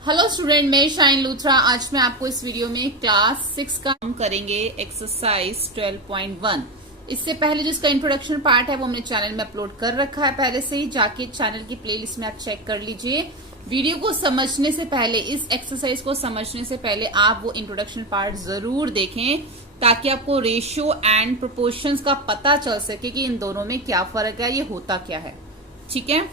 Hello student, मैं shine Luthra. आज मैं आपको इस वीडियो में क्लास 6 का हम करेंगे एक्सरसाइज 12.1। इससे पहले जो इसका इंट्रोडक्शन पार्ट है वो हमने चैनल में अपलोड कर रखा है पहले से ही, जाके चैनल की प्लेलिस्ट में आप चेक कर लीजिए। वीडियो को समझने से पहले, इस एक्सरसाइज को समझने से पहले आप वो इंट्रोडक्शन पार्ट जरूर देखें ताकि आपको रेशियो एंड प्रोपोर्शंस का पता चल सके कि इन दोनों में क्या फर्क है, ये होता क्या है। ठीक है।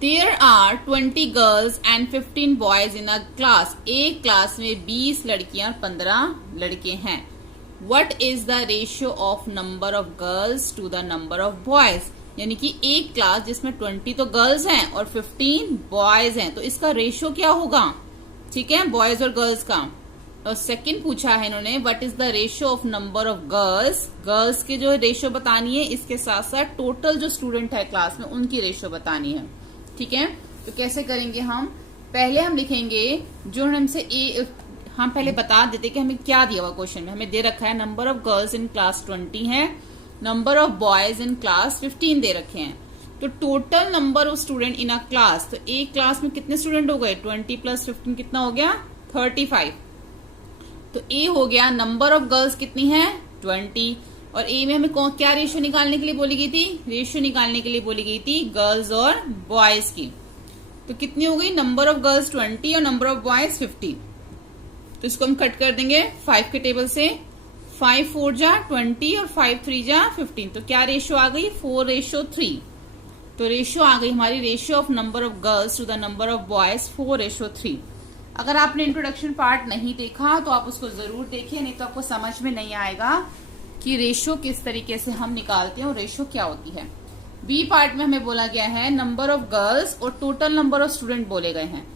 There are 20 girls and 15 boys in a class. एक क्लास में 20 लड़कियां और 15 लड़के हैं। What is the ratio of number of girls to the number of boys? यानी कि एक क्लास जिसमें 20 तो गर्ल्स हैं और 15 बॉयज हैं, तो इसका रेशियो क्या होगा? ठीक है, बॉयज और गर्ल्स का। और सेकंड पूछा है इन्होंने, what is the ratio of number of girls. Girls की जो रेशियो बतानी है, इसके साथ साथ टोटल जो स्टूडेंट है क्लास में उनकी रेशियो बतानी है। ठीक है, तो कैसे करेंगे हम? पहले हम लिखेंगे जो हमसे हम पहले बता देते कि हमें क्या दिया हुआ क्वेश्चन में। हमें दे रखा है number of girls in class 20 है, number of boys in class 15 दे रखे हैं। तो total number of student in a class, तो एक क्लास में कितने स्टूडेंट हो गए? 20 प्लस 15 कितना हो गया? 35। तो ए हो गया। नंबर ऑफ गर्ल्स कितनी है? 20। और ए में हमें क्या रेशियो निकालने के लिए बोली गई थी? रेशियो निकालने के लिए बोली गई थी गर्ल्स और बॉयज की। तो कितनी हो गई? नंबर ऑफ गर्ल्स 20 और नंबर ऑफ बॉयज 50। तो इसको हम कट कर देंगे 5 के टेबल से। 5 4 जा 20 और 5 3 जा 15। तो क्या रेशियो आ गई? 4:3। तो रेशियो आ गई हमारी, ratio of number of girls to the number of boys 4:3। अगर आपने इंट्रोडक्शन पार्ट नहीं देखा तो आप उसको जरूर देखिए, नहीं तो आपको समझ में नहीं आएगा कि रेशियो किस तरीके से हम निकालते हैं और रेशियो क्या होती है। बी पार्ट में हमें बोला गया है नंबर ऑफ गर्ल्स और टोटल नंबर ऑफ स्टूडेंट बोले गए हैं।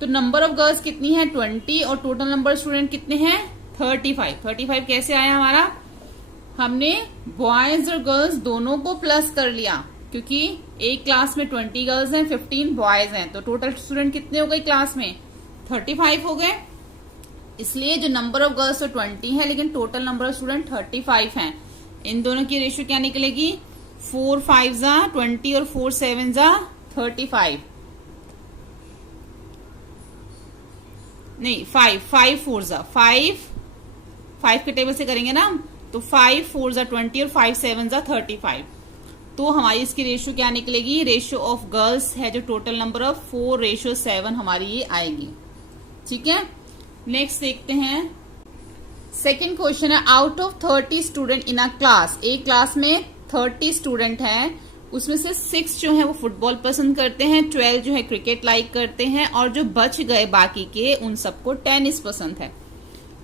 तो नंबर ऑफ गर्ल्स कितनी है? 20 और टोटल नंबर ऑफ स्टूडेंट कितने हैं? 35। 35 कैसे आया हमारा? हमने बॉयज और गर्ल्स दोनों को प्लस कर लिया, क्योंकि एक क्लास में 20 गर्ल्स हैं, 15 बॉयज हैं, तो टोटल स्टूडेंट कितने हो गए क्लास में? 35 हो गए। इसलिए जो नंबर ऑफ गर्ल्स तो 20 है, लेकिन टोटल नंबर ऑफ स्टूडेंट 35 हैं। इन दोनों की रेशियो क्या निकलेगी? 4 5 जा 20 और 4 7 जा 35। नहीं, 5 4 जा 5 के टेबल से करेंगे ना, तो 5 4 जा 20 और 5 7 जा 35। तो हमारी इसकी रेशियो क्या निकलेगी? रेशियो ऑफ गर्ल्स है जो टोटल नंबर ऑफ 4:7 हमारी ये आएगी। ठीक है, नेक्स्ट देखते हैं। सेकेंड क्वेश्चन है, out of 30 student in a class. एक क्लास में 30 स्टूडेंट हैं, उसमें से 6 जो है वो फुटबॉल पसंद करते हैं, 12 जो है क्रिकेट लाइक करते हैं, और जो बच गए बाकी के उन सबको टेनिस पसंद है।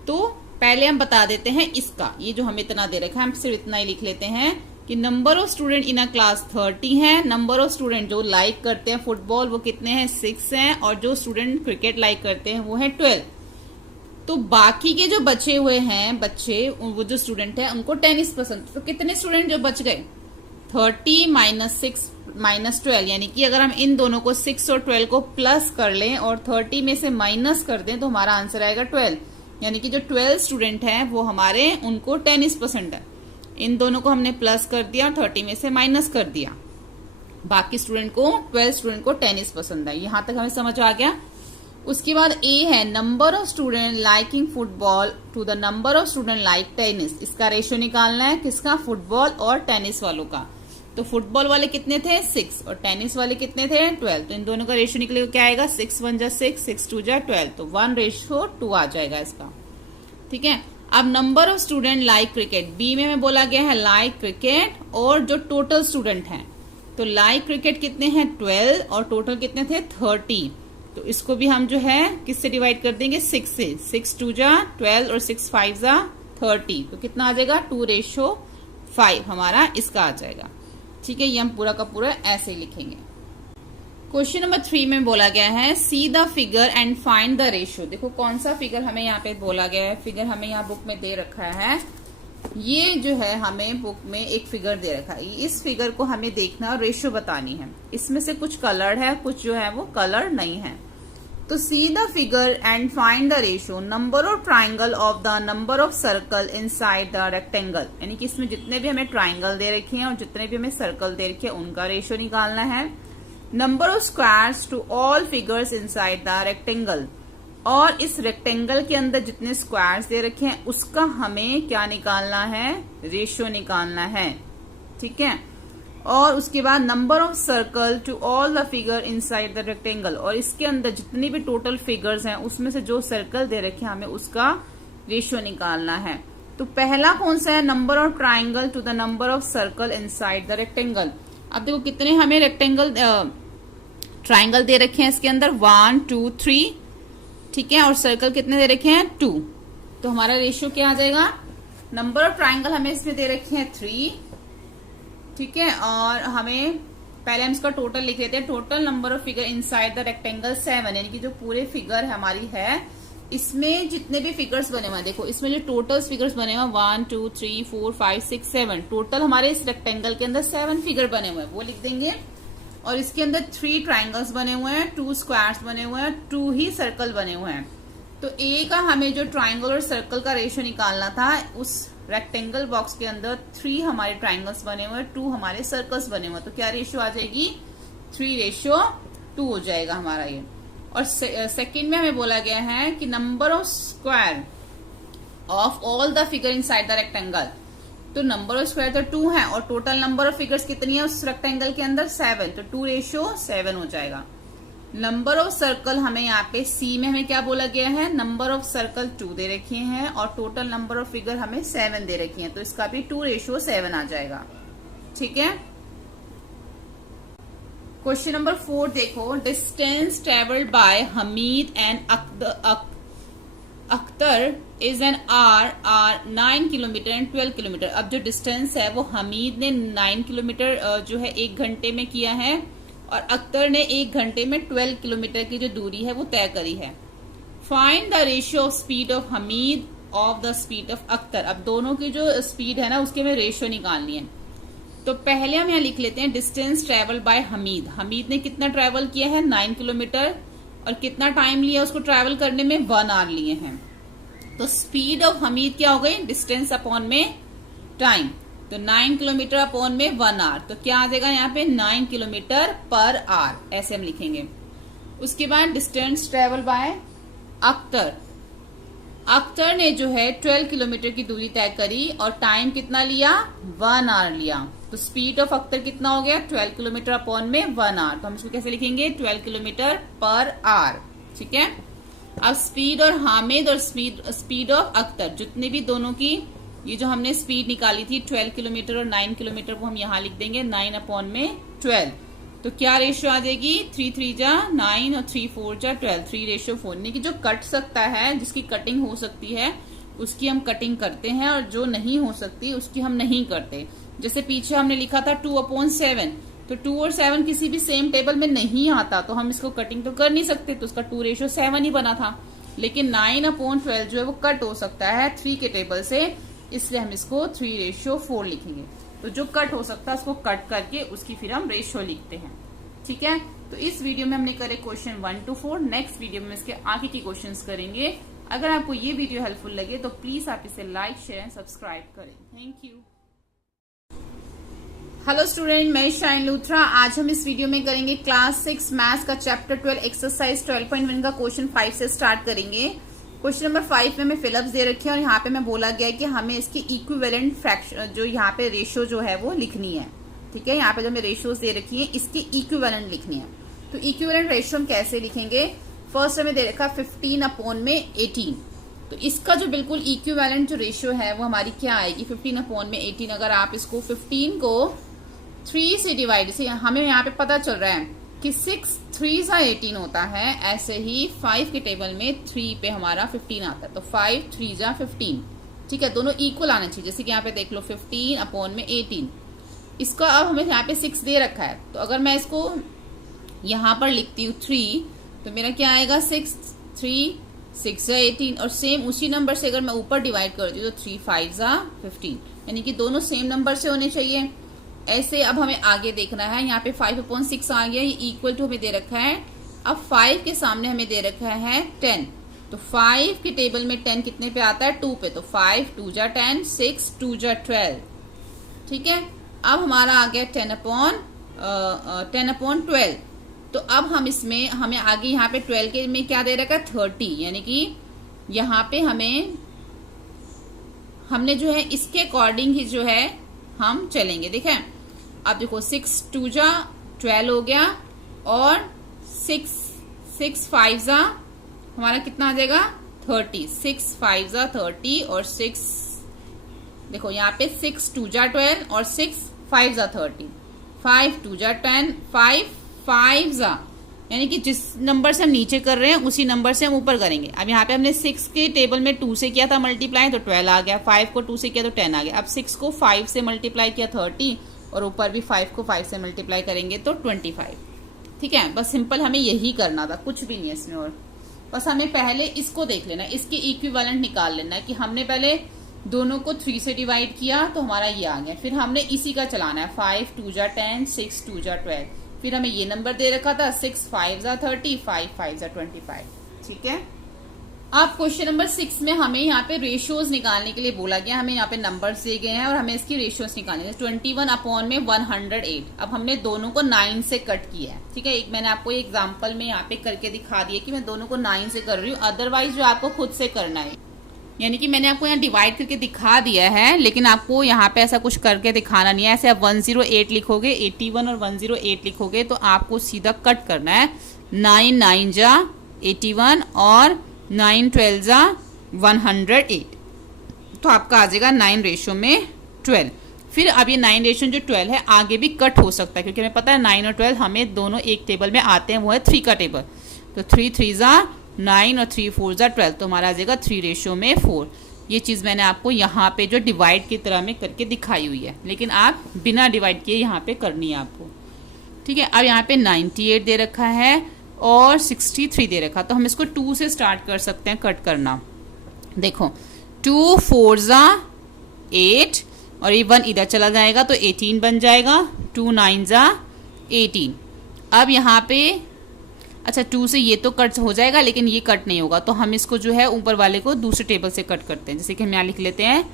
तो पहले हम बता देते हैं इसका, ये जो हमें इतना दे रखा है हम सिर्फ इतना ही लिख लेते हैं कि number of student in a class 30 है, नंबर ऑफ स्टूडेंट जो लाइक करते हैं फुटबॉल वो कितने हैं? 6 हैं, और जो स्टूडेंट क्रिकेट लाइक करते हैं वो है 12। तो बाकी के जो बचे हुए हैं बच्चे, वो जो स्टूडेंट है उनको टेनिस पसंद। तो कितने स्टूडेंट जो बच गए? 30 - 6 - 12, यानी कि अगर हम इन दोनों को 6 और 12 को प्लस कर लें और 30 में से माइनस कर दें तो हमारा आंसर आएगा 12। यानी कि जो 12 स्टूडेंट हैं वो हमारे, उनको टेनिस पसंद है। इन दोनों को हमने प्लस कर दिया और 30 में से माइनस कर दिया, बाकी स्टूडेंट को, 12 स्टूडेंट को टेनिस पसंद है। यहां तक हमें समझ आ गया। उसके बाद ए है number of student liking football to the number of student like tennis. इसका रेशियो निकालना है, किसका? फुटबॉल और टेनिस वालों का। तो फुटबॉल वाले कितने थे? 6, और टेनिस वाले कितने थे? 12। तो इन दोनों का रेशियो निकलेगा, क्या आएगा? 6 1 जा 6, 6 2 जा 12, तो 1:2 आ जाएगा इसका। ठीक है, अब number of student like cricket. B में हमें बोला गया है लाइक क्रिकेट और जो टोटल स्टूडेंट हैं, तो लाइक क्रिकेट कितने हैं? 12, और टोटल कितने थे? 30। तो इसको भी हम जो है किससे डिवाइड कर देंगे? 6 से। 6 2 जा 12 और 6 5 जा 30। तो कितना आ जाएगा? 2:5 हमारा इसका आ जाएगा। ठीक है, ये हम पूरा का पूरा ऐसे ही लिखेंगे। क्वेश्चन नंबर 3 में बोला गया है, see the figure and find the ratio. देखो कौन सा फिगर हमें यहाँ पे बोला गया है। फिगर हमें यहाँ बुक में दे रखा है, ये जो है हमें बुक में एक फिगर दे रखा है। इस फिगर को हमें देखना और रेशियो बतानी है। इसमें से कुछ कलर्ड है, कुछ जो है वो कलर नहीं है। तो see the figure and find the ratio number of triangle of the number of circle inside the rectangle. यानी कि इसमें जितने भी हमें ट्राइंगल दे रखे हैं और जितने भी हमें सर्कल दे रखे हैं उनका रेशियो निकालना है। Number of squares to all figures inside the rectangle, और इस रेक्टेंगल के अंदर जितने स्क्वायर्स दे रखे हैं उसका हमें क्या निकालना है, रेशियो निकालना है। ठीक है, और उसके बाद number of circle to all the figure inside the rectangle, और इसके अंदर जितनी भी टोटल फिगर्स हैं उसमें से जो सर्कल दे रखे हैं हमें उसका रेशियो निकालना है। तो पहला कौन सा है, number of triangle to the number of circle inside the rectangle. अब देखो कितने हमें रेक्टेंगल ट्राइंगल दे रखे हैं इसके अंदर, 1 2 3, ठीक है, और सर्कल कितने दे रखे हैं, 2। तो हमारा रेशियो क्या आ जाएगा, नंबर ऑफ ट्राइंगल हमें इसमें दे रखे हैं 3, ठीक है, और हमें पहले हम इसका टोटल लिख लेते हैं। Total number of figure inside the rectangle 7, यानी कि जो पूरे फिगर हमारी है इसमें जितने भी फिगर्स बने हुए हैं, देखो इसमें जो टोटल फिगर्स बने हुए हैं 1 2 3 4 5 6 7, टोटल हमारे इस रेक्टेंगल के अंदर 7 फिगर बने हुए हैं, वो लिख देंगे। और इसके अंदर 3 ट्राइंगल्स बने हुए हैं, 2 स्क्वायर्स बने हुए हैं, 2 ही सर्कल बने हुए हैं। तो ए का हमें जो ट्राइंगल और सर्कल का रेशियो निकालना था, उस रेक्टेंगल बॉक्स के अंदर 3 हमारे ट्राइंगल्स बने हुए हैं, 2 हमारे सर्कल्स बने हुए हैं, तो क्या रेशियो आ जाएगी, 3:2 हो जाएगा हमारा ये। और सेकंड में हमें बोला गया है कि number of square of all the figure inside the rectangle, तो नंबर ऑफ स्क्वायर तो 2 है और टोटल नंबर ऑफ फिगर्स कितनी है उस रेक्टेंगल के अंदर, 7, तो 2:7 हो जाएगा। नंबर ऑफ सर्कल हमें यहाँ पे सी में हमें क्या बोला गया है, नंबर ऑफ सर्कल 2 दे रखे हैं और टोटल नंबर ऑफ फिगर हमें 7 दे रखी है, तो इसका भी 2:7 आ जाएगा। ठीक है, क्वेश्चन नंबर 4 देखो, distance travelled by Hamid and Akhtar is N R 9 kilometre and 12 kilometre. अब जो डिस्टेंस है वो हमीद ने 9 किलोमीटर जो है 1 घंटे में किया है और अख्तर ने 1 घंटे में 12 किलोमीटर की जो दूरी है वो तय करी है। Find the ratio of speed of Hamid of the speed of Akhtar. अब दोनों की जो स्पीड है ना उसके हमें रेशियो निकालनी है। तो पहले हम यहाँ लिख लेते हैं distance travel by Hamid. Hamid ने कितना ट्रेवल किया है, 9 किलोमीटर, और कितना टाइम लिया उसको ट्रेवल करने में, 1 आवर लिए हैं। तो स्पीड ऑफ हमीद क्या हो गई, डिस्टेंस अपॉन में टाइम, तो 9 किलोमीटर अपॉन में 1 आवर, तो क्या आ जाएगा यहाँ पे 9 किलोमीटर पर आवर, ऐसे हम लिखेंगे। उसके बाद distance travel by Akhtar. Akhtar ने जो है 12 किलोमीटर की दूरी तय करी और टाइम कितना लिया, 1 आवर लिया। तो स्पीड ऑफ अख्तर कितना हो गया, 12 किलोमीटर अपॉन में 1 आवर, तो हम इसको कैसे लिखेंगे, 12 किलोमीटर पर आवर। ठीक है, अब स्पीड और हामिद और स्पीड ऑफ अख्तर, जितने भी दोनों की ये जो हमने स्पीड निकाली थी 12 किलोमीटर और 9 किलोमीटर, वो हम यहाँ लिख देंगे 9 अपॉन में 12। तो क्या रेशियो आ जाएगी, 3 3 जा 9 और 3 4 जा 12, 3:4। यानी कि जो कट सकता है, जिसकी कटिंग हो सकती है उसकी हम कटिंग करते हैं और जो नहीं हो सकती उसकी हम नहीं करते। जैसे पीछे हमने लिखा था 2/7, तो 2 और 7 किसी भी सेम टेबल में नहीं आता, तो हम इसको कटिंग तो कर नहीं सकते, तो उसका 2:7 ही बना था। लेकिन 9/12 जो है वो कट हो सकता है 3 के टेबल से, इसलिए हम इसको 3:4 लिखेंगे। तो जो कट हो सकता है उसको कट करके उसकी फिर हम रेशियो लिखते हैं। ठीक है, तो इस वीडियो में हमने करे क्वेश्चन 1 to 4। नेक्स्ट वीडियो में इसके आगे की क्वेश्चंस करेंगे। अगर आपको ये वीडियो हेल्पफुल लगे तो प्लीज आप इसे लाइक, शेयर एंड सब्सक्राइब करें। Thank you. हेलो स्टूडेंट, मैं शाइन लूथरा। आज हम इस वीडियो में करेंगे क्लास 6 मैथ्स का चैप्टर 12 एक्सरसाइज 12.1 का क्वेश्चन 5 से स्टार्ट करेंगे। क्वेश्चन नंबर 5 में हमें फिलअप्स दे रखे हैं और यहाँ पे मैं बोला गया है कि हमें इसकी इक्विवेलेंट फ्रैक्शन, जो यहाँ पे रेशियो जो है वो लिखनी है। ठीक है, यहाँ पे जो हमें रेशियोज दे रखी है इसकी इक्विवेलेंट लिखनी है। तो इक्विवेलेंट रेशियो हम कैसे लिखेंगे, फर्स्ट हमें दे रखा 15 अपॉन में 18, तो इसका जो बिल्कुल इक्विवेलेंट जो रेशियो है वो हमारी क्या आएगी, 15 अपॉन में 18। अगर आप इसको 15 को 3 से डिवाइड, से हमें यहाँ पे पता चल रहा है कि 6 3 18 होता है, ऐसे ही 5 के टेबल में 3 पे हमारा 15 आता है, तो 5 3 15। ठीक है, दोनों इक्वल आना चाहिए। जैसे कि यहाँ पे देख लो 15 अपॉन में 18, इसका अब हमें यहाँ पे 6 दे रखा है, तो अगर मैं इसको यहाँ पर लिखती हूँ 3, तो मेरा क्या आएगा 6 3 6 18, और सेम उसी नंबर से अगर मैं ऊपर डिवाइड करती हूँ तो 3 5 15, यानी कि दोनों सेम नंबर से होने चाहिए। ऐसे अब हमें आगे देखना है, यहाँ पे 5/6 आ गया, ये इक्वल टू हमें दे रखा है। अब 5 के सामने हमें दे रखा है 10, तो 5 के टेबल में 10 कितने पे आता है, 2 पे, तो 5 2 जा 10, 6 2 जा 12। ठीक है, अब हमारा आ गया 10/12। तो अब हम इसमें हमें आगे यहाँ पे 12 के में क्या दे रखा है 30, यानी कि यहाँ पे हमने जो है इसके अकॉर्डिंग ही जो है हम चलेंगे। देखें अब देखो 6 2 जा 12 हो गया और 6 5 जा हमारा कितना आ जाएगा 30, 6 5 जा 30 और 6 देखो यहाँ पे 6 2 जा 12 और 6 5 जा 30, 5 2 जा 10, 5 5 जा, यानी कि जिस नंबर से हम नीचे कर रहे हैं उसी नंबर से हम ऊपर करेंगे। अब यहाँ पे हमने 6 के टेबल में 2 से किया था मल्टीप्लाई तो 12 आ गया, 5 को 2 से किया तो 10 आ गया। अब 6 को 5 से मल्टीप्लाई किया 30 और ऊपर भी 5 को 5 से मल्टीप्लाई करेंगे तो 25। ठीक है, बस सिंपल हमें यही करना था, कुछ भी नहीं है इसमें। और बस हमें पहले इसको देख लेना, इसके इक्विवेलेंट निकाल लेना कि हमने पहले दोनों को 3 से डिवाइड किया तो हमारा ये आ गया, फिर हमने इसी का चलाना है 5 2 जा 10, 6 2 जा 12, फिर हमें ये नंबर दे रखा था 6 5 जा 30, 5 5 जा 25। ठीक है, अब क्वेश्चन नंबर 6 में हमें यहाँ पे रेशियोज निकालने के लिए बोला गया, हमें यहाँ पे नंबर्स दिए गए हैं और हमें इसकी रेशियोज निकालनी है। 21 अपॉन में 108, अब हमने दोनों को 9 से कट किया है। ठीक है, एक मैंने आपको एग्जाम्पल में यहाँ पे करके दिखा दिया कि मैं दोनों को 9 से कर रही हूँ, अदरवाइज जो आपको खुद से करना है, यानी कि मैंने आपको यहाँ डिवाइड करके दिखा दिया है लेकिन आपको यहाँ पे ऐसा कुछ करके दिखाना नहीं है। ऐसे आप 108 लिखोगे, 81 और 108 लिखोगे तो आपको सीधा कट करना है। 9 9 जा 81 और 9 12 जा 108, तो आपका आ जाएगा 9 रेशो में 12। फिर अब ये 9 रेशो जो 12 है आगे भी कट हो सकता है क्योंकि हमें पता है 9 और 12 हमें दोनों एक टेबल में आते हैं, वो है 3 का टेबल। तो 3 3 जा 9 और 3 4 जा 12, तो हमारा आ जाएगा 3 रेशो में 4। ये चीज़ मैंने आपको यहाँ पे जो डिवाइड की तरह में करके दिखाई हुई है, लेकिन आप बिना डिवाइड किए यहाँ पे करनी है आपको। ठीक है, अब यहाँ पे 98 दे रखा है और 63 दे रखा, तो हम इसको 2 से स्टार्ट कर सकते हैं कट करना। देखो 2 4 जा 8 और ये 1 इधर चला जाएगा तो 18 बन जाएगा, 2 9 जा 18। अब यहाँ पे अच्छा 2 से ये तो कट हो जाएगा लेकिन ये कट नहीं होगा, तो हम इसको जो है ऊपर वाले को दूसरे टेबल से कट करते हैं। जैसे कि हम यहाँ लिख लेते हैं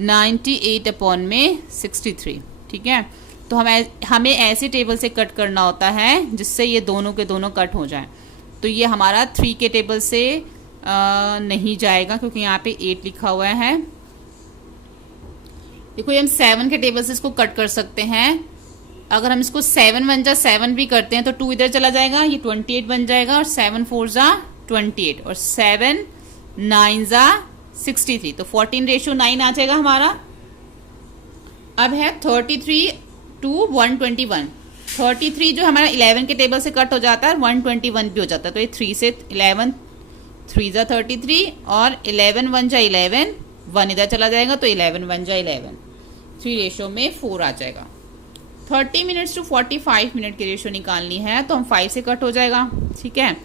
98 अपॉन में 63। ठीक है, तो हमें ऐसे टेबल से कट करना होता है जिससे ये दोनों के दोनों कट हो जाएं। तो ये हमारा 3 के टेबल से नहीं जाएगा क्योंकि यहाँ पे 8 लिखा हुआ है। देखो ये हम 7 के टेबल से इसको कट कर सकते हैं। अगर हम इसको 7 1 जा 7 भी करते हैं तो 2 इधर चला जाएगा, ये 28 बन जाएगा और 7 4 जा 28 और 7 9 जा 63, तो 14 रेशो 9 आ जाएगा हमारा। अब है 33 to 121। 33 जो हमारा 11 के टेबल से कट हो जाता है, 121 भी हो जाता है, तो ये 3 से 11 3 जा 33 और 11 1 जा 11, 1 इधर चला जाएगा तो 11 1 जा 11, 3 रेशो में 4 आ जाएगा। 30 मिनट्स टू 45 मिनट की रेशो निकालनी है तो हम 5 से कट हो जाएगा। ठीक है,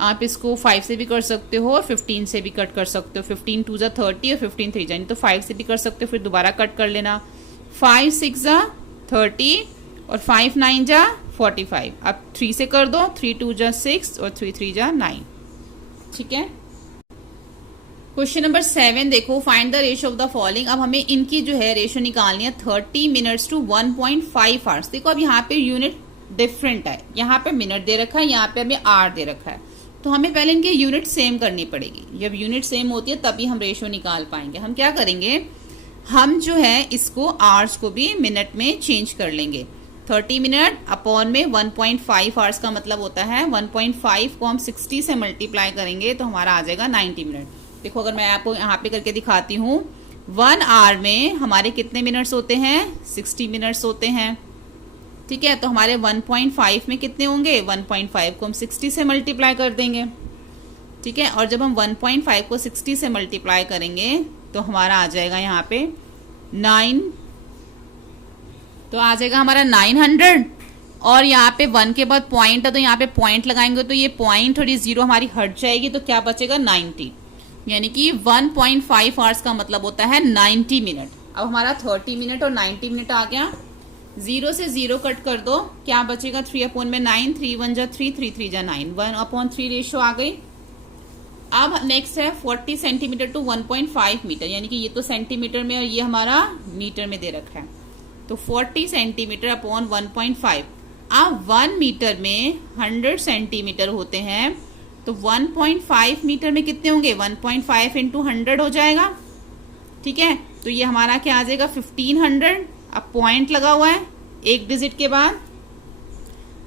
आप इसको 5 से भी कर सकते हो और 15 से भी कट कर सकते हो। 15 2 जा 30 और 15 3 जा, तो 5 से भी कर सकते हो, फिर दोबारा कट कर लेना। 5 6 जा 30 और 5 9 जा 45। अब 3 से कर दो, 3 2 जा 6 और 3 3 जा 9। ठीक है, क्वेश्चन नंबर 7 देखो, find the ratio of the following. अब हमें इनकी जो है रेशो निकालनी है 30 मिनट्स टू 1.5 आवर्स। देखो अब यहाँ पे यूनिट डिफरेंट है, यहाँ पे मिनट दे रखा है, यहाँ पे हमें आवर दे रखा है, तो हमें पहले इनके यूनिट सेम करनी पड़ेगी। जब यूनिट सेम होती है तभी हम रेशो निकाल पाएंगे। हम क्या करेंगे, हम जो है इसको आवर्स को भी मिनट में चेंज कर लेंगे। 30 मिनट अपॉन में 1.5 आवर्स का मतलब होता है 1.5 को हम 60 से मल्टीप्लाई करेंगे तो हमारा आ जाएगा 90 मिनट। देखो अगर मैं आपको यहाँ पे करके दिखाती हूँ, 1 आवर में हमारे कितने मिनट्स होते हैं, 60 मिनट्स होते हैं। ठीक है, तो हमारे 1.5 में कितने होंगे, 1.5 को हम 60 से मल्टीप्लाई कर देंगे। ठीक है, और जब हम 1.5 को 60 से मल्टीप्लाई करेंगे तो हमारा आ जाएगा यहाँ पे 9, तो आ जाएगा हमारा 900। और यहाँ पे 1 के बाद पॉइंट है तो यहाँ पे पॉइंट लगाएंगे तो ये पॉइंट और ये 0 हमारी हट जाएगी, तो क्या बचेगा 90, यानी कि 1.5 आवर्स का मतलब होता है 90 मिनट। अब हमारा 30 मिनट और 90 मिनट आ गया। 0 से 0 कट कर दो, क्या बचेगा, 3 अपॉन में 9, 3 1 जा 3, 3 3 जा 9, 1/3 रेशो आ गई। अब नेक्स्ट है 40 सेंटीमीटर टू 1.5 मीटर, यानी कि ये तो सेंटीमीटर में और ये हमारा मीटर में दे रखा है, तो 40 सेंटीमीटर अपॉन 1.5। अब 1 मीटर में 100 सेंटीमीटर होते हैं, तो 1.5 मीटर में कितने होंगे? 1.5 इंटू 100 हो जाएगा। ठीक है, तो ये हमारा क्या आ जाएगा? 1500। अब पॉइंट लगा हुआ है एक डिजिट के बाद,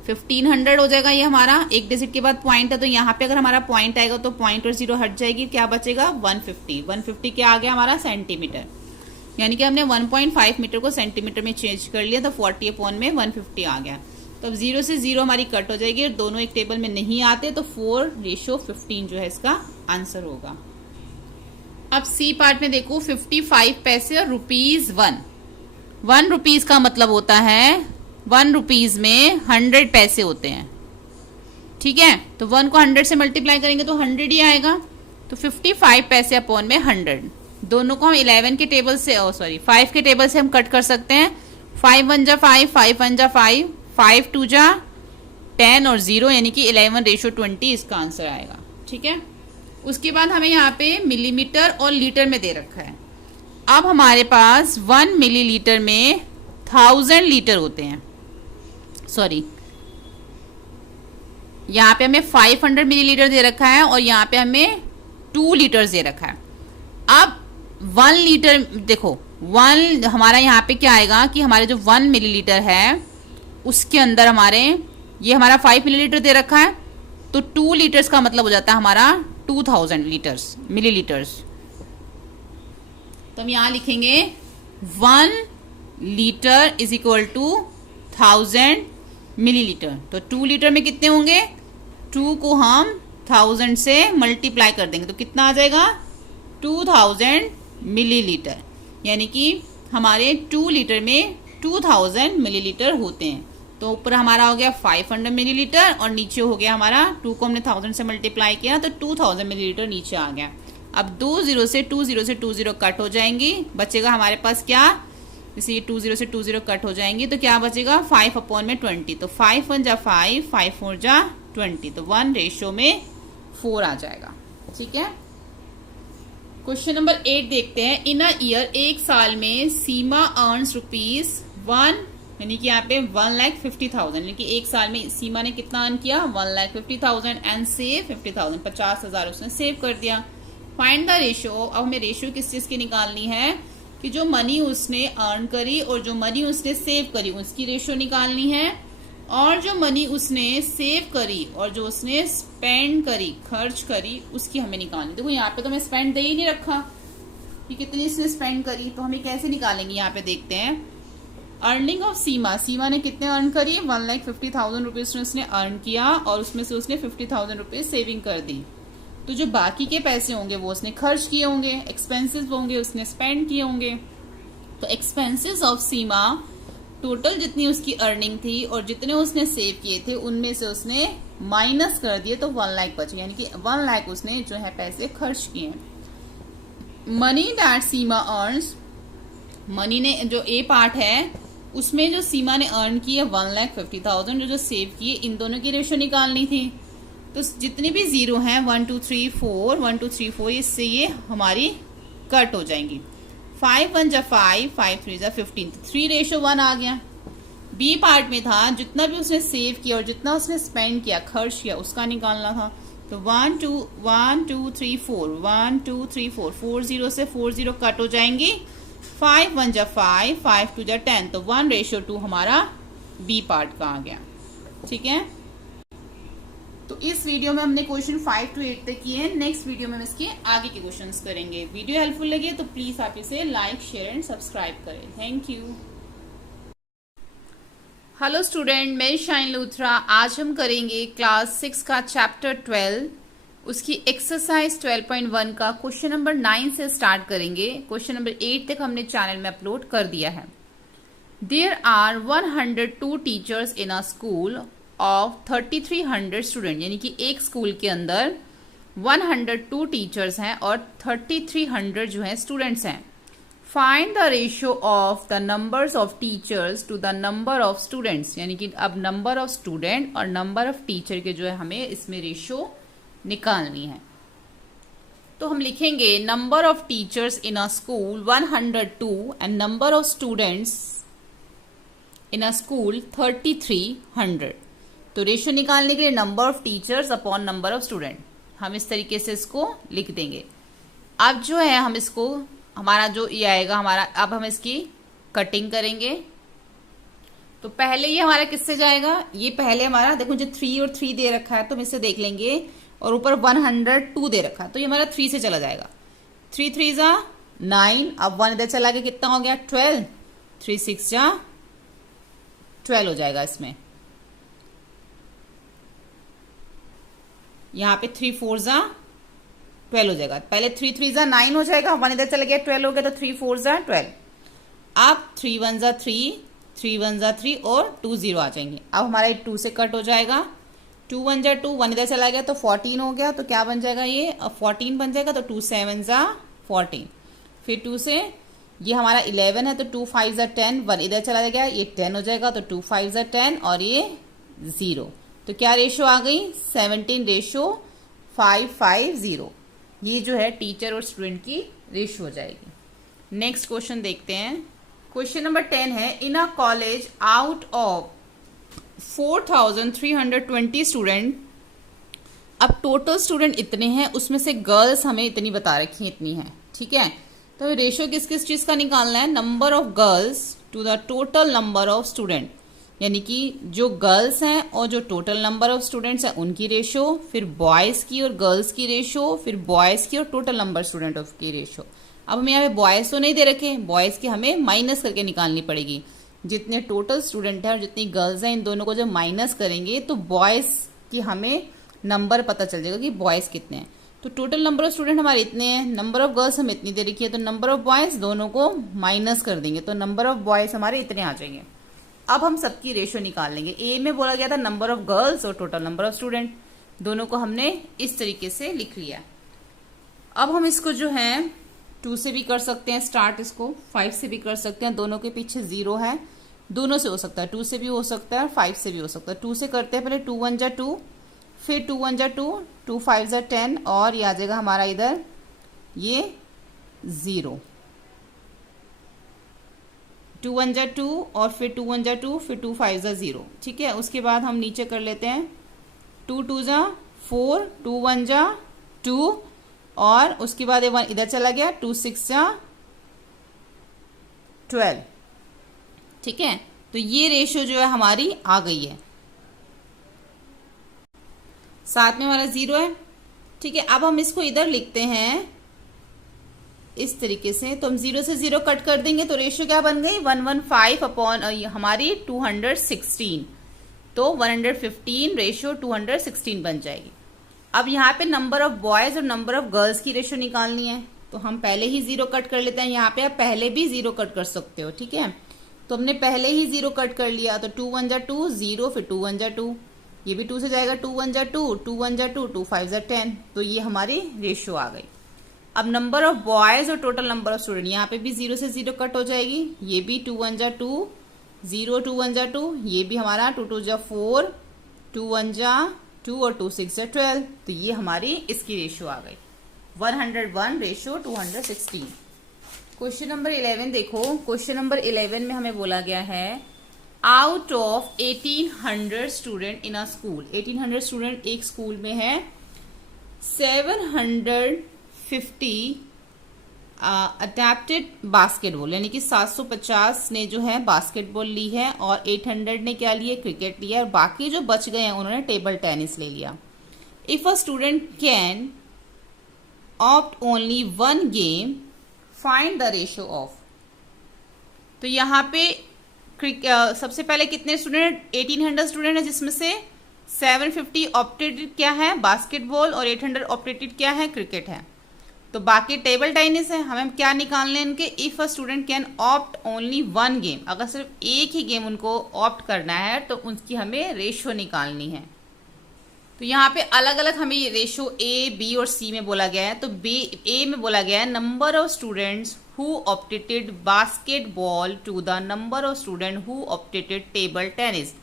1500 हो जाएगा। ये हमारा एक डिजिट के बाद पॉइंट है, तो यहाँ पे अगर हमारा पॉइंट आएगा तो पॉइंट और जीरो हट जाएगी, क्या बचेगा? 150। 150 क्या आ गया हमारा? सेंटीमीटर। यानी कि हमने 1.5 मीटर को सेंटीमीटर में चेंज कर लिया, तो 40 अपॉन में 150 आ गया। तो अब 0 से 0 हमारी कट हो जाएगी और दोनों एक टेबल में नहीं आते, तो 4:15 जो है इसका आंसर होगा। अब सी पार्ट में देखो, 55 पैसे और ₹1। 1 रुपीज का मतलब होता है 1 रुपीज में 100 पैसे होते हैं। ठीक है, तो 1 को 100 से मल्टीप्लाई करेंगे तो 100 ही आएगा। तो 55 पैसे अपॉन में 100, दोनों को हम 11 के टेबल से 5 के टेबल से हम कट कर सकते हैं। 5 1 जा 5, 5 1 जा 5, 5 2 जा 10 और 0, यानी कि 11:20 इसका आंसर आएगा। ठीक है, उसके बाद हमें यहाँ पे मिलीमीटर और लीटर में दे रखा है। अब हमारे पास 1 मिलीलीटर में 1000 लीटर होते हैं। यहाँ पे हमें 500 मिलीलीटर दे रखा है और यहाँ पे हमें 2 लीटर दे रखा है। अब 1 लीटर देखो, 1 हमारा यहाँ पे क्या आएगा कि हमारे जो 1 मिलीलीटर है उसके अंदर ये हमारा 5 मिलीलीटर दे रखा है, तो 2 लीटर्स का मतलब हो जाता है हमारा 2000 मिलीलीटर्स। तो हम यहाँ लिखेंगे 1 litre is equal to 1000 millilitre. तो 2 लीटर में कितने होंगे? 2 को हम 1000 से मल्टीप्लाई कर देंगे तो कितना आ जाएगा? 2000 मिलीलीटर। यानी कि हमारे 2 लीटर में 2000 मिलीलीटर होते हैं। तो ऊपर हमारा हो गया 500 मिलीलीटर और नीचे हो गया हमारा 2 को हमने 1000 से मल्टीप्लाई किया तो 2000 मिलीलीटर नीचे आ गया। अब 20 से 20 कट हो जाएंगी, बचेगा हमारे पास क्या? जैसे ये 20 से 20 कट हो जाएंगी तो क्या बचेगा? 5 अपॉन में 20। तो 5 1 जा 5, 5 4 जा 20, तो 1:4 आ जाएगा। ठीक है, क्वेश्चन नंबर 8 देखते हैं। इन अ ईयर, एक साल में सीमा अर्न्स ₹1, यानी कि यहाँ पे 1,50,000, यानी कि एक साल में सीमा ने कितना अर्न किया? 1,50,000 एंड सेव 50,000, 50,000 उसने सेव कर दिया। Find the ratio. अब हमें रेशियो किस चीज की निकालनी है कि जो मनी उसने अर्न करी और जो मनी उसने सेव करी उसकी रेशियो निकालनी है, और जो मनी उसने सेव करी और जो उसने स्पेंड करी, खर्च करी, उसकी हमें निकालनी। देखो यहाँ पे तो मैं स्पेंड दे ही नहीं रखा कि कितनी इसने स्पेंड करी, तो हमें कैसे निकालेंगे? यहाँ पे देखते हैं अर्निंग ऑफ सीमा। सीमा ने कितने अर्न करी? 1,50,000 रुपीज उसने अर्न किया और उसमें से उसने 50,000 रुपीज सेविंग कर दी। तो जो बाकी के पैसे होंगे वो उसने खर्च किए होंगे, एक्सपेंसेस होंगे उसने स्पेंड किए होंगे। तो एक्सपेंसेस ऑफ सीमा, टोटल जितनी उसकी अर्निंग थी और जितने उसने सेव किए थे उनमें से उसने माइनस कर दिए तो 1 लाख बचे, यानी कि 1 लाख उसने जो है पैसे खर्च किए हैं। Money that Seema earns, money ने जो ए पार्ट है उसमें जो सीमा ने अर्न की है 1,50,000, जो सेव किए, इन दोनों की रेशियो निकालनी थी। तो जितने भी जीरो हैं 1 2 3 4, 1 2 3 4, इससे ये हमारी कट हो जाएंगी। 5 1 जा 5, 5 3 जा 15, 3:1 आ गया। बी पार्ट में था जितना भी उसने सेव किया और जितना उसने स्पेंड किया, खर्च किया, उसका निकालना था। तो 1 2 3 4, 1 2 3 4, 4 0 से 4 0 कट हो जाएंगी। 5 1 जा 5, 5 2 जा 10, तो 1:2 हमारा बी पार्ट का आ गया। ठीक है, तो इस वीडियो में हमने क्वेश्चन 5 to 8 तक किए हैं। नेक्स्ट वीडियो में हम इसके आगे के क्वेश्चंस करेंगे। वीडियो हेल्पफुल लगे तो प्लीज आप इसे लाइक, शेयर एंड सब्सक्राइब करें। Thank you. हेलो स्टूडेंट, मैं शाइन लूथरा। आज हम करेंगे क्लास 6 का चैप्टर 12, उसकी एक्सरसाइज 12.1 का क्वेश्चन नंबर 9 से स्टार्ट करेंगे। क्वेश्चन नंबर 8 तक हमने चैनल में अपलोड कर दिया है। There are 102 teachers in a school of 3300 student, यानी कि एक स्कूल के अंदर 102 टीचर्स हैं और 3300 जो है स्टूडेंट्स हैं। Find the ratio of the numbers of teachers to the number of students, यानी कि अब नंबर ऑफ स्टूडेंट और नंबर ऑफ टीचर के जो है हमें इसमें रेशियो निकालनी है। तो हम लिखेंगे number of teachers in a school 102 and number of students in a school 3300। तो रेशियो निकालने के लिए number of teachers upon number of student, हम इस तरीके से इसको लिख देंगे। अब जो है हम इसको, हमारा जो ये आएगा हमारा, अब हम इसकी कटिंग करेंगे। तो पहले ये हमारा किससे जाएगा, ये पहले हमारा देखो जो 3 और 3 दे रखा है तो हम इससे देख लेंगे, और ऊपर 102 दे रखा है तो ये हमारा 3 से चला जाएगा। 3 3 जा 9, अब 1 इधर चला गया, कितना हो गया 12, 3 6 जा 12 हो जाएगा इसमें। यहाँ पे 3 4 जा 12 हो जाएगा, पहले 3 3 जा 9 हो जाएगा, 1 इधर चला गया 12 हो गया, तो 3 4 जा 12। अब 3 1 जा 3, 3 1 जा 3 और 2 0 आ जाएंगे। अब हमारा 2 से कट हो जाएगा, 2 1 जा 2, 1 इधर चला गया तो 14 हो गया, तो क्या बन जाएगा ये, अब 14 बन जाएगा, तो 2 7 जा 14। फिर 2 से ये हमारा 11 है तो 2 5 जा 10, 1 इधर चला गया, ये 10 हो जाएगा, तो 2 5 जा 10 और ये 0। तो क्या रेशो आ गई, 17:550। ये जो है टीचर और स्टूडेंट की रेशो हो जाएगी। नेक्स्ट क्वेश्चन देखते हैं। क्वेश्चन नंबर 10 है, इन अ कॉलेज आउट ऑफ 4320 स्टूडेंट, अब टोटल स्टूडेंट इतने हैं, उसमें से गर्ल्स हमें इतनी बता रखी है, इतनी है, ठीक है। तो रेशो किस किस चीज का निकालना है, number of girls to the total number of student, यानी कि जो गर्ल्स हैं और जो टोटल नंबर ऑफ स्टूडेंट्स हैं उनकी रेशो, फिर बॉयज की और गर्ल्स की रेशो, फिर बॉयज की और टोटल नंबर स्टूडेंट ऑफ की रेशो। अब हमें यहाँ पे बॉयज तो नहीं दे रखे, बॉयज की हमें माइनस करके निकालनी पड़ेगी। जितने टोटल स्टूडेंट हैं और जितनी गर्ल्स हैं, इन दोनों को जब माइनस करेंगे तो बॉयज की हमें नंबर पता चल जाएगा कि बॉयज कितने हैं। तो टोटल नंबर ऑफ स्टूडेंट हमारे इतने हैं, नंबर ऑफ गर्ल्स हमें इतनी दे रखी है, तो नंबर ऑफ बॉयज दोनों को माइनस कर देंगे, तो नंबर ऑफ बॉयज हमारे इतने आ जाएंगे। अब हम सबकी रेशो निकाल लेंगे। ए में बोला गया था नंबर ऑफ गर्ल्स और टोटल नंबर ऑफ स्टूडेंट, दोनों को हमने इस तरीके से लिख लिया। अब हम इसको जो है 2 से भी कर सकते हैं स्टार्ट, इसको 5 से भी कर सकते हैं, दोनों के पीछे 0 है, दोनों से हो सकता है, 2 से भी हो सकता है और 5 से भी हो सकता है। 2 से करते हैं, पहले 2 1 जा 2, फिर 2 1 जा 2, 2 5 जा 10 और ये आ जाएगा हमारा इधर ये 0, 2 1 जा 2 और फिर 2 1 जा 2, फिर 2 5 जा 0, ठीक है। उसके बाद हम नीचे कर लेते हैं 2 2 जा 4, 2 1 जा 2 और उसके बाद 1 इधर चला गया, 2 6 जा 12, ठीक है। तो ये रेशो जो है हमारी आ गई है, साथ में हमारा 0 है, ठीक है। अब हम इसको इधर लिखते हैं इस तरीके से, तो हम 0 से 0 कट कर देंगे, तो रेशियो क्या बन गई 115 अपॉन हमारी 216, तो 115 रेशियो 216 बन जाएगी। अब यहाँ पे नंबर ऑफ बॉयज और नंबर ऑफ गर्ल्स की रेशियो निकालनी है, तो हम पहले ही 0 कट कर लेते हैं। यहाँ पे आप पहले भी 0 कट कर सकते हो, ठीक है। तो हमने पहले ही 0 कट कर लिया, तो 2 1 जा 2 0, फिर 2 1 जा 2, ये भी 2 से जाएगा, 2 1 जा 2, 2 1 जा 2, 2 5 जा 10, तो ये हमारी रेशियो आ गई। अब नंबर ऑफ बॉयज और टोटल नंबर ऑफ स्टूडेंट, यहाँ पे भी 0 से 0 कट हो जाएगी, ये भी 2 1 जा 2 0, 2 1 जा 2, ये भी हमारा 2 2 जा 4, 2 1 जा 2 और 2 6 जा 12, तो ये हमारी इसकी रेशियो आ गई 101 रेशियो 216। क्वेश्चन नंबर 11 देखो, क्वेश्चन नंबर 11 में हमें बोला गया है out of 1800 student in a school, 1800 student एक स्कूल में है, 750 अडेप्टेड बास्केटबॉल, यानी कि 750 ने जो है बास्केटबॉल ली है और 800 ने क्या लिया, क्रिकेट लिया, और बाकी जो बच गए हैं उन्होंने टेबल टेनिस ले लिया। If a student can opt only one game, find the ratio of. तो यहाँ पे सबसे पहले कितने स्टूडेंट, 1800 स्टूडेंट है, जिसमें से 750 ऑप्टेड क्या है बास्केटबॉल और 800 ऑप्टेड क्या है क्रिकेट है, तो बाकी टेबल टेनिस है। हमें क्या निकालने हैं इनके, if a student can opt only one game, अगर सिर्फ एक ही गेम उनको ऑप्ट करना है तो उसकी हमें रेशियो निकालनी है। तो यहाँ पे अलग अलग हमें ये रेशियो ए बी और सी में बोला गया है। तो ए में बोला गया है number of students who opted basketball to the number of student who opted table tennis,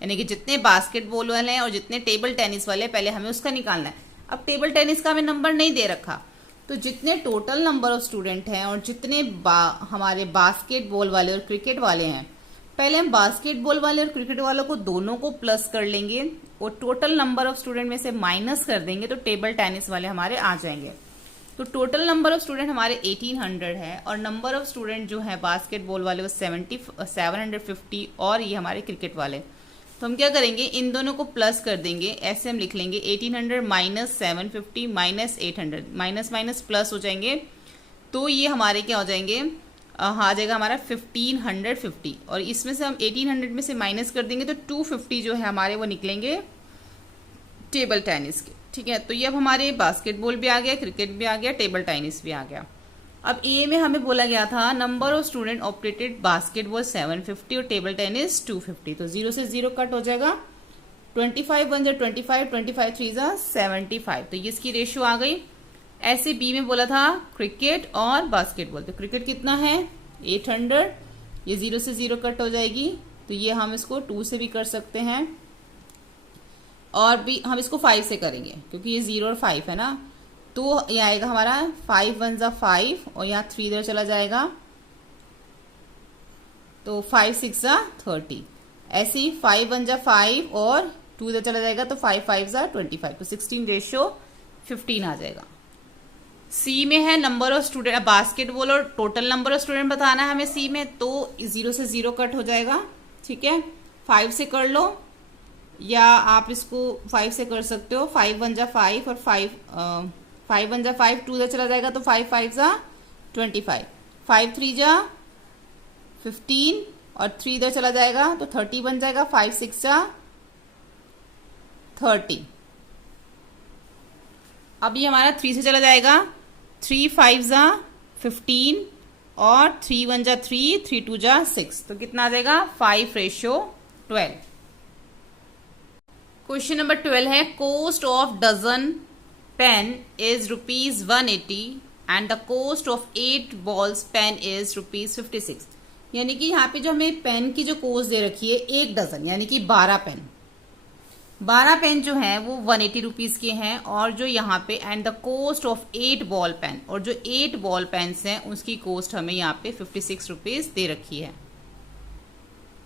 यानी कि जितने बास्केटबॉल वाले हैं और जितने टेबल टेनिस वाले हैं पहले हमें उसका निकालना है। अब टेबल टेनिस का हमें नंबर नहीं दे रखा, तो जितने टोटल नंबर ऑफ स्टूडेंट हैं और जितने हमारे बास्केटबॉल वाले और क्रिकेट वाले हैं पहले हम बास्केटबॉल वाले और क्रिकेट वालों को दोनों को प्लस कर लेंगे और टोटल नंबर ऑफ स्टूडेंट में से माइनस कर देंगे तो टेबल टेनिस वाले हमारे आ जाएंगे। तो टोटल नंबर ऑफ स्टूडेंट हमारे 1800 है और नंबर ऑफ स्टूडेंट जो है बास्केटबॉल वाले वो 750 और ये हमारे क्रिकेट वाले। तो हम क्या करेंगे, इन दोनों को प्लस कर देंगे। ऐसे हम लिख लेंगे 1800 minus 750 minus 800, minus minus plus हो जाएंगे तो ये हमारे क्या हो जाएंगे, आ जाएगा हमारा 1550 और इसमें से हम 1800 में से माइनस कर देंगे तो 250 जो है हमारे वो निकलेंगे टेबल टेनिस के। ठीक है, तो ये अब हमारे बास्केटबॉल भी आ गया, क्रिकेट भी आ गया, टेबल टेनिस भी आ गया। अब ए में हमें बोला गया था number of student operated basketball 750 और टेबल टेनिस 250। तो 0 से 0 कट हो जाएगा, 25 1 25, 25 3 75। तो ये इसकी रेशियो आ गई। ऐसे बी में बोला था क्रिकेट और बास्केटबॉल, तो क्रिकेट कितना है 800, ये 0 से 0 कट हो जाएगी तो ये हम इसको 2 से भी कर सकते हैं और भी हम इसको 5 से करेंगे क्योंकि ये 0 और 5 है ना। तो ये आएगा हमारा 5 1 5 और यहाँ 3 इधर चला जाएगा तो 5 6 30। ऐसे ही 5 1 5 और 2 इधर चला जाएगा तो 5 5 25। तो 16:15 आ जाएगा। सी में है नंबर ऑफ स्टूडेंट बास्केटबॉल और टोटल नंबर ऑफ स्टूडेंट बताना है हमें सी में, तो 0 से 0 कट हो जाएगा। ठीक है, 5 से कर लो या आप इसको 5 से कर सकते हो। 5 1 5 और 5 1 5, 2 इधर चला जाएगा तो 5 5 25, 5 3 15 और 3 इधर चला जाएगा तो 30 बन जाएगा, 5 6 30। अब ये हमारा 3 से चला जाएगा, 3 5 15 और 3 1 3, 3 2 6। तो कितना आ जाएगा 5:12। क्वेश्चन नंबर 12 है cost of dozen pen is ₹180 and the cost of 8 balls pen is ₹56। यानी कि यहाँ पे जो हमें पेन की जो कॉस्ट दे रखी है 1 डजन यानी कि 12 पेन जो है वो 180 रुपीज के हैं और जो यहाँ पे and the cost of 8 ball pen और जो 8 बॉल पेन्स हैं उसकी कॉस्ट हमें यहाँ पे 56 रुपीज दे रखी है।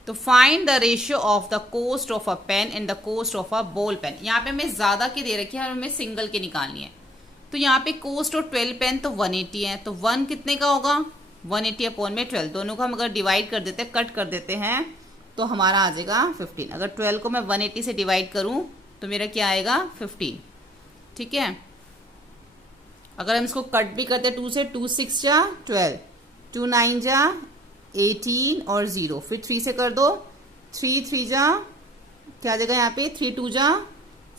तो find the ratio of the cost of a pen and the cost of a ball pen. यहाँ पे हमें ज्यादा की दे रखी है और हमें सिंगल के निकालनी है। तो यहाँ पे कॉस्ट ऑफ 12 पेन तो 180 है, तो 1 कितने का होगा 180 अपॉन में 12। दोनों को हम अगर डिवाइड कर देते हैं, कट कर देते हैं तो हमारा आ जाएगा 15। अगर 12 को मैं 180 से डिवाइड करूं तो मेरा क्या आएगा 15। ठीक है, अगर हम इसको कट भी करते हैं 2 से, 2 6 12, 2 9 18 और 0, फिर 3 से कर दो, 3 3 क्या आ जाएगा यहाँ पे 3 2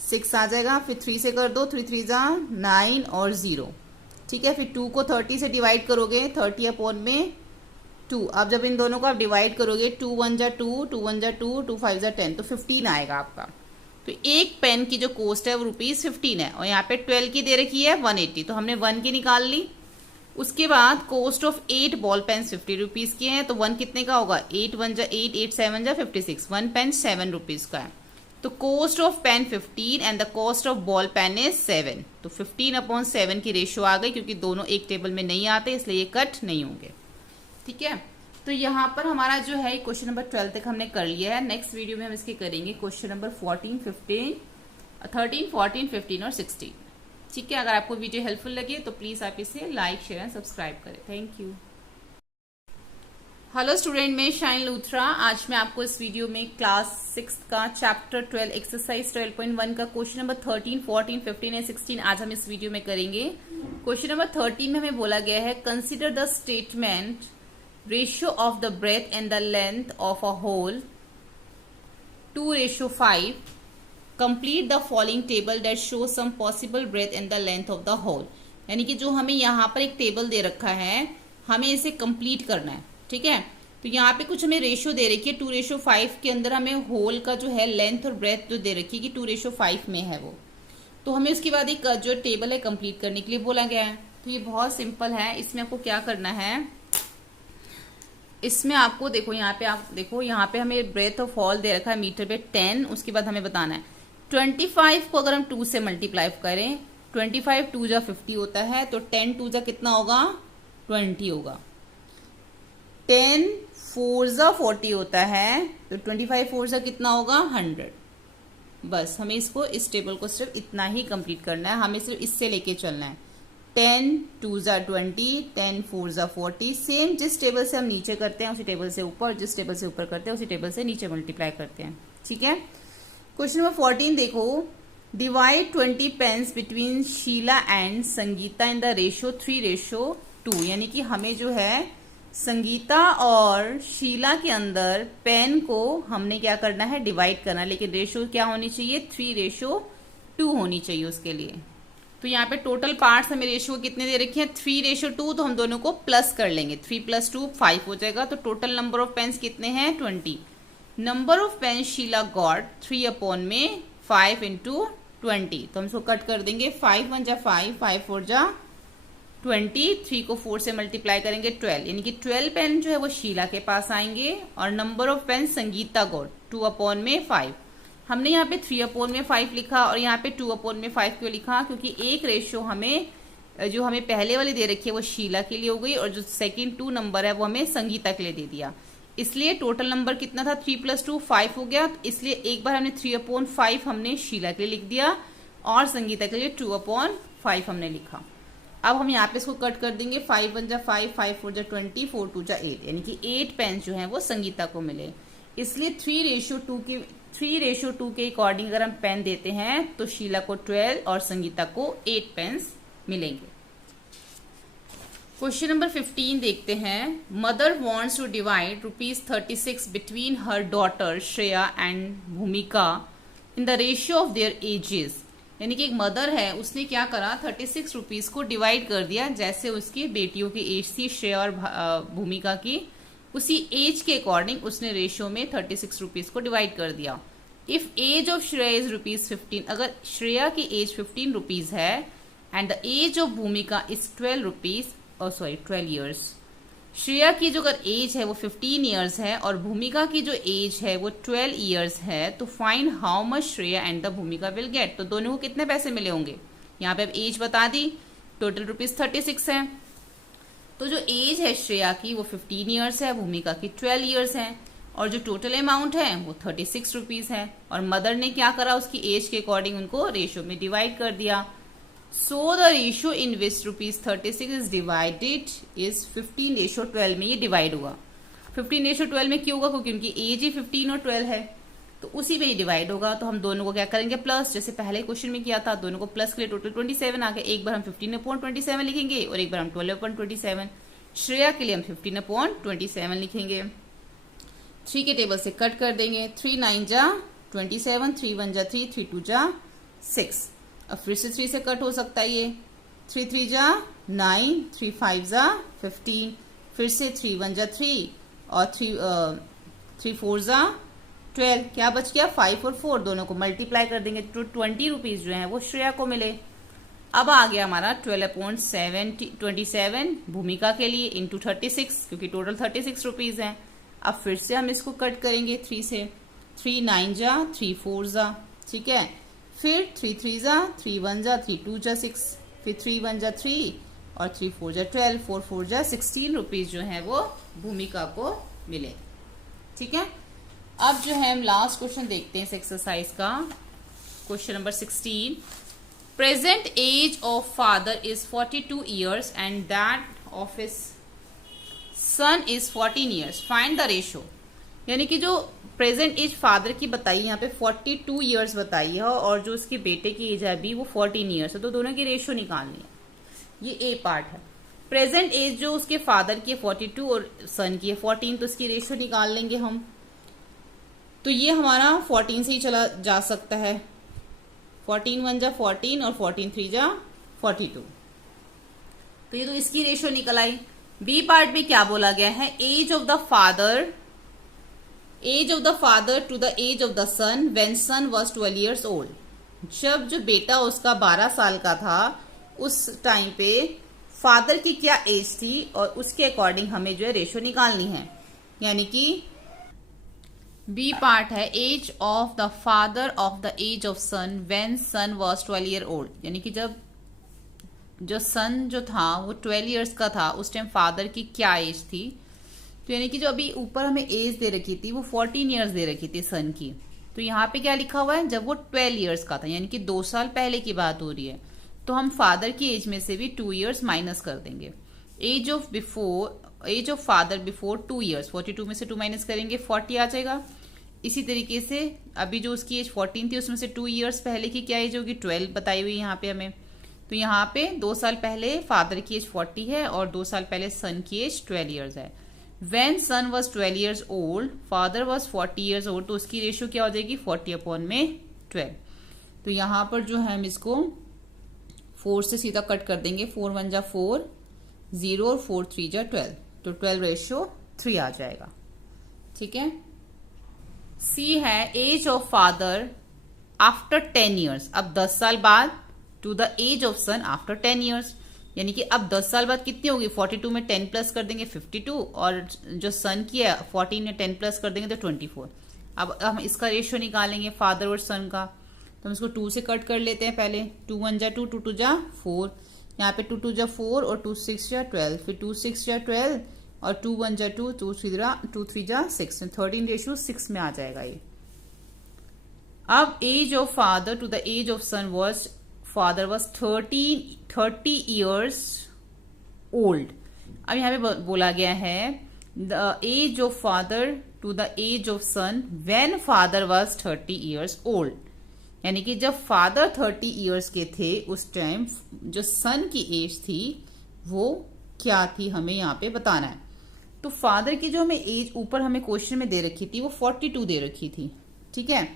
6 आ जाएगा, फिर 3 से कर दो, 3 3 9 और 0। ठीक है, फिर 2 को 30 से डिवाइड करोगे 30 अपॉन में 2। अब जब इन दोनों को आप डिवाइड करोगे 2 1 2, 2 1 2, 2 5 10, तो 15 आएगा आपका। तो एक पेन की जो कॉस्ट है वो ₹15 है और यहाँ पे 12 की दे रखी है 180, तो हमने 1 की निकाल ली। उसके बाद cost of 8 ball pen 50 rupees की है, तो 1 कितने का होगा 8 1 8, 8 7 56, 1 पेन 7 रुपीज का है। तो cost of pen 15 and the cost of ball pen is 7। तो 15/7 की रेशियो आ गई, क्योंकि दोनों एक टेबल में नहीं आते इसलिए ये कट नहीं होंगे। ठीक है, तो यहाँ पर हमारा जो है क्वेश्चन नंबर 12 तक हमने कर लिया है। नेक्स्ट वीडियो में हम इसके करेंगे क्वेश्चन नंबर 13, 14, 15 और 16। ठीक है, अगर आपको वीडियो हेल्पफुल लगे तो प्लीज आप इसे लाइक शेयर एंड सब्सक्राइब करें। Thank you. हेलो स्टूडेंट, मैं शाइन लूथरा। आज मैं आपको इस वीडियो में क्लास 6 का चैप्टर 12 एक्सरसाइज 12.1 का क्वेश्चन नंबर 13, 14, 15 एंड 16 आज हम इस वीडियो में करेंगे। क्वेश्चन नंबर 13 में हमें बोला गया है consider the statement ratio of the breadth and the length of a hole 2:5. Complete the following table that shows some possible breadth and the length of the hole. यानी कि जो हमें यहाँ पर एक टेबल दे रखा है, हमें इसे कंप्लीट करना है। ठीक है, तो यहाँ पे कुछ हमें रेशियो दे रखी है 2:5 के अंदर हमें होल का जो है लेंथ और ब्रेथ जो दे रखी है कि 2:5 में है वो। तो हमें उसके बाद एक जो टेबल है कंप्लीट करने के लिए बोला गया है। तो ये बहुत सिंपल है। इसमें आपको क्या करना है, इसमें आपको देखो यहाँ पे आप देखो यहाँ पे हमें ब्रेथ ऑफ हॉल दे रखा है मीटर पे 10। उसके बाद हमें बताना है 25 को अगर हम 2 से मल्टीप्लाई करें 25 2 जा 50 होता है, तो 10 2 जा कितना होगा 20 होगा। 10 4 40 होता है, तो 25 4 कितना होगा 100। बस हमें इसको, इस टेबल को सिर्फ इतना ही कंप्लीट करना है, हमें सिर्फ इससे लेके चलना है। 10 2 20, 10 4 40। सेम जिस टेबल से हम नीचे करते हैं उसी टेबल से ऊपर, जिस टेबल से ऊपर करते हैं उसी टेबल से नीचे मल्टीप्लाई करते हैं। ठीक है। क्वेश्चन नंबर 14 देखो, divide 20 pens between Sheela and Sangeeta in the ratio 3:2। यानी कि हमें जो है संगीता और शीला के अंदर पेन को हमने क्या करना है, डिवाइड करना है, लेकिन रेशियो क्या होनी चाहिए, 3:2 होनी चाहिए उसके लिए। तो यहाँ पे टोटल पार्ट्स हमें रेशियो कितने दे रखे हैं, 3:2, तो हम दोनों को प्लस कर लेंगे, 3 + 2 5 हो जाएगा। तो टोटल नंबर ऑफ पेन्स कितने हैं, 20। Number of pen Sheela got 3/5 × 20। तो हम इसको कट कर देंगे, 5 × 1 = 5, 5 × 4 = 20, 3 को 4 से मल्टीप्लाई करेंगे 12, यानी कि 12 पेन जो है वो शीला के पास आएंगे। और number of pen Sangeeta got 2/5। हमने यहाँ पे 3/5 लिखा और यहाँ पे 2/5 क्यों लिखा, क्योंकि एक रेशियो हमें जो हमें पहले वाली दे रखी है वो शीला के लिए हो गई, और जो सेकंड 2 नंबर है वो हमें संगीता के लिए दे दिया। इसलिए टोटल नंबर कितना था, 3 + 2 5 हो गया। इसलिए एक बार हमने 3/5 हमने शीला के लिए लिख दिया और संगीता के लिए 2/5 हमने लिखा। अब हम यहाँ पे इसको कट कर देंगे, 5 × 1 = 5, 5 × 4 = 20, 4 × 2 = 8, यानी कि 8 पेन जो है वो संगीता को मिले। इसलिए 3:2 के अकॉर्डिंग अगर हम पेन देते हैं तो शीला को 12 और संगीता को 8 पेन्स मिलेंगे। क्वेश्चन नंबर 15 देखते हैं। Mother wants to divide ₹36 between her daughter Shreya and Bhumika in the ratio of their ages. यानी कि एक मदर है, उसने क्या करा, 36 रुपीज को डिवाइड कर दिया, जैसे उसकी बेटियों की एज थी श्रेया और भूमिका की, उसी एज के अकॉर्डिंग उसने रेशियो में 36 रुपीज को डिवाइड कर दिया। If age of Shreya is ₹15, अगर श्रेया की एज 15 रुपीज है and the age of Bhumika is 12 years. Shreya की जो अगर एज है वो 15 ईयर्स है और भूमिका की जो एज है वो 12 ईयर्स है, तो find how much Shreya and the भूमिका विल गेट। तो दोनों को कितने पैसे मिले होंगे, यहाँ पे अब एज बता दी, टोटल ₹36 है। तो जो एज है श्रेया की वो 15 ईयर्स है, भूमिका की 12 ईयर्स है, और जो टोटल अमाउंट है वो 36 रुपीज है। और मदर ने क्या करा, उसकी एज के अकॉर्डिंग उनको रेशियो में डिवाइड कर दिया। So the ratio in which ₹36 is divided is 15:12 में ये डिवाइड हुआ। 15:12 में क्यों होगा, क्योंकि उनकी एज ही 15 और 12 है, तो उसी में ही डिवाइड होगा। तो हम दोनों को क्या करेंगे, प्लस, जैसे पहले क्वेश्चन में किया था, दोनों को प्लस के लिए टोटल 27 आ गया। एक बार हम 15/27 लिखेंगे और एक बार हम 12/27। श्रेया के लिए हम 15/27 लिखेंगे। 3 के टेबल से कट कर देंगे, 3 × 9 = 27, 3 × 1 = 3, 3 × 2 = 6। अब फिर से 3 से कट हो सकता है ये, 3 × 3 = 9, 3 × 5 = 15, फिर से 3 × 1 = 3 और 3 × 4 = 12। क्या बच गया, 5 और 4 दोनों को मल्टीप्लाई कर देंगे तो 20 रुपीज जो है वो श्रेया को मिले। अब आ गया हमारा 12/27 भूमिका के लिए इंटू 36, क्योंकि टोटल 36 रुपीज है। अब फिर से हम इसको कट करेंगे 3 से, 3 × 9 = 3 × 4 = ठीक है, फिर 3 × 3 = 3 × 1 = 3 × 2 = 6, फिर 3 × 1 = 3 और 3 × 4 = 12, 4 × 4 = 16 रुपीज जो है वो भूमिका को मिले। ठीक है। अब जो है हम लास्ट क्वेश्चन देखते हैं इस एक्सरसाइज का, question number 16। Present age of father is 42 years and that of his son is 14 years, find the ratio. यानी कि जो प्रेजेंट एज फादर की बताई यहाँ पे 42 ईयर्स बताई है और जो उसके बेटे की एज है अभी वो 14 ईयर्स है, तो दोनों की रेशियो निकालनी है। ये ए पार्ट है। प्रेजेंट एज जो उसके फादर की है 42 और सन की है 14, तो इसकी रेशियो निकाल लेंगे हम। तो ये हमारा 14 से ही चला जा सकता है, 14 × 1 = 14 और 14 × 3 = 42। तो ये तो इसकी रेशियो निकल आई। बी पार्ट में क्या बोला गया है, age of the father to the age of the son when son was 12 years old. जब जो बेटा उसका 12 साल का था उस टाइम पे फादर की क्या एज थी और उसके अकॉर्डिंग हमें जो है रेशियो निकालनी है। यानी कि बी पार्ट है age of the father of the age of son when son was 12 year old. यानी कि जब जो सन जो था वो 12 ईयर्स का था उस टाइम फादर की क्या एज थी। तो यानी कि जो अभी ऊपर हमें एज दे रखी थी वो 14 ईयर्स दे रखी थी सन की। तो यहाँ पे क्या लिखा हुआ है, जब वो 12 ईयर्स का था, यानी कि 2 साल पहले की बात हो रही है। तो हम फादर की एज में से भी 2 ईयर्स माइनस कर देंगे। Age of father before 2 years, 42 में से 2 माइनस करेंगे 40 आ जाएगा। इसी तरीके से अभी जो उसकी एज 14 थी उसमें से 2 ईयर्स पहले की क्या एज होगी, 12 बताई हुई यहाँ पे हमें। तो यहाँ पे 2 साल पहले फादर की एज 40 है और 2 साल पहले सन की एज 12 ईयर्स है। When son was 12 years old, father was 40 years old, तो उसकी रेशियो क्या हो जाएगी 40/12। तो यहाँ पर जो है हम इसको 4 से सीधा कट कर देंगे, 4 1 जा 4, 0 और 4 3 जा 12, तो 12:3 आ जाएगा। ठीक है। सी है age of father after 10 years, अब 10 साल बाद, to the age of son after 10 years, यानी कि अब 10 साल बाद कितनी होगी, 42 में 10 प्लस कर देंगे 52, और जो सन की है 14 में 10 प्लस कर देंगे तो 24। अब हम इसका रेशियो निकालेंगे फादर और सन का, तो हम इसको 2 से कट कर लेते हैं पहले। 2 1 जा 2, 2 2 जा 4, यहाँ पे 2 2 जा 4 और 2 6 जा 12, फिर 2 6 जा 12 और 2 1 जा 2, 2 3 जा 6, 13:6 में आ जाएगा ये। अब age of father to the age of son was, father was 30 years old. अब यहाँ पे बोला गया है the age of father to the age of son when father was 30 years old, यानी कि जब फादर 30 ईयर्स के थे उस टाइम जो सन की एज थी वो क्या थी, हमें यहाँ पे बताना है। तो फादर की जो हमें एज ऊपर हमें क्वेश्चन में दे रखी थी वो 42 दे रखी थी। ठीक है।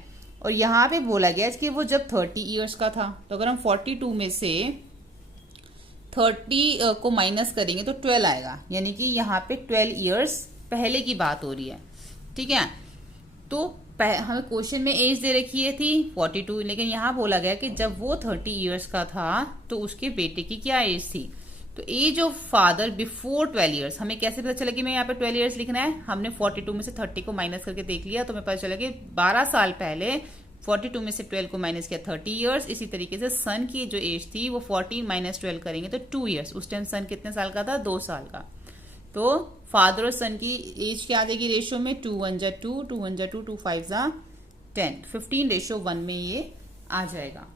और यहाँ पे बोला गया कि वो जब 30 ईयर्स का था, तो अगर हम 42 में से 30 को माइनस करेंगे तो 12 आएगा, यानी कि यहाँ पे 12 ईयर्स पहले की बात हो रही है। ठीक है। तो हमें क्वेश्चन में एज दे रखी है थी 42, लेकिन यहाँ बोला गया कि जब वो 30 ईयर्स का था तो उसके बेटे की क्या एज थी। तो age of father before 12 years, हमें कैसे पता चला कि मैं यहाँ पे 12 ईयर्स लिखना है, हमने 42 में से 30 को माइनस करके देख लिया, तो हमें पता चला कि 12 साल पहले 42 में से 12 को माइनस किया 30 ईयर्स। इसी तरीके से सन की जो एज थी वो 40 माइनस 12 करेंगे तो 2 ईयर्स। उस टाइम सन कितने साल का था, 2 साल का। तो फादर और सन की एज क्या आ जाएगी रेशियो में, 2 1 जा 2, 2 1 जा 2, 2 5 जा 10, 15:1 में ये आ जाएगा।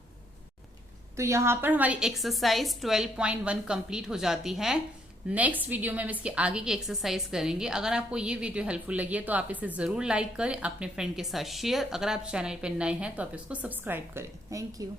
तो यहाँ पर हमारी एक्सरसाइज 12.1 कंप्लीट हो जाती है। नेक्स्ट वीडियो में हम इसके आगे की एक्सरसाइज करेंगे। अगर आपको ये वीडियो हेल्पफुल लगी है तो आप इसे जरूर लाइक करें, अपने फ्रेंड के साथ शेयर, अगर आप चैनल पर नए हैं तो आप इसको सब्सक्राइब करें। Thank you.